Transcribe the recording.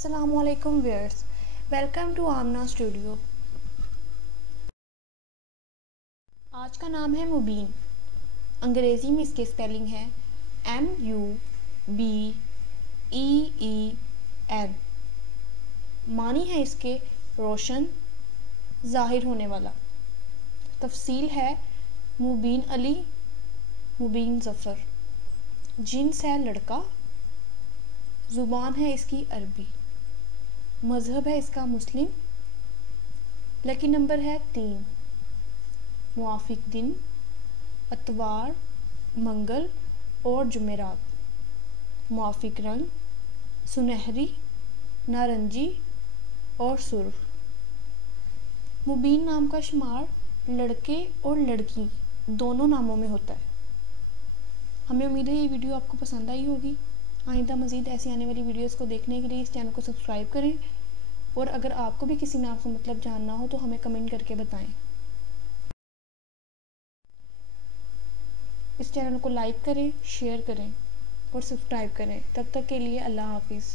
अस्सलामुअलैकुम viewers, welcome to Aamna studio. आज का नाम है मुबीन। अंग्रेज़ी में इसकी स्पेलिंग है MUBEEN। मानी है इसके रोशन, ज़ाहिर होने वाला। तफसील है मुबीन अली, मुबीन ज़फ़र। जिन्स है लड़का। ज़ुबान है इसकी अरबी। मज़हब है इसका मुस्लिम। लकी नंबर है 3। मुआफ़िक दिन अतवार, मंगल और जुमेरात। मुआफ़िक रंग सुनहरी, नारंगी और सुर्ख। मुबीन नाम का शुमार लड़के और लड़की दोनों नामों में होता है। हमें उम्मीद है ये वीडियो आपको पसंद आई होगी। आइंदा मज़ीद ऐसी आने वाली वीडियोस को देखने के लिए इस चैनल को सब्सक्राइब करें, और अगर आपको भी किसी नाम का मतलब जानना हो तो हमें कमेंट करके बताएं। इस चैनल को लाइक करें, शेयर करें और सब्सक्राइब करें। तब तक के लिए अल्लाह हाफिज़।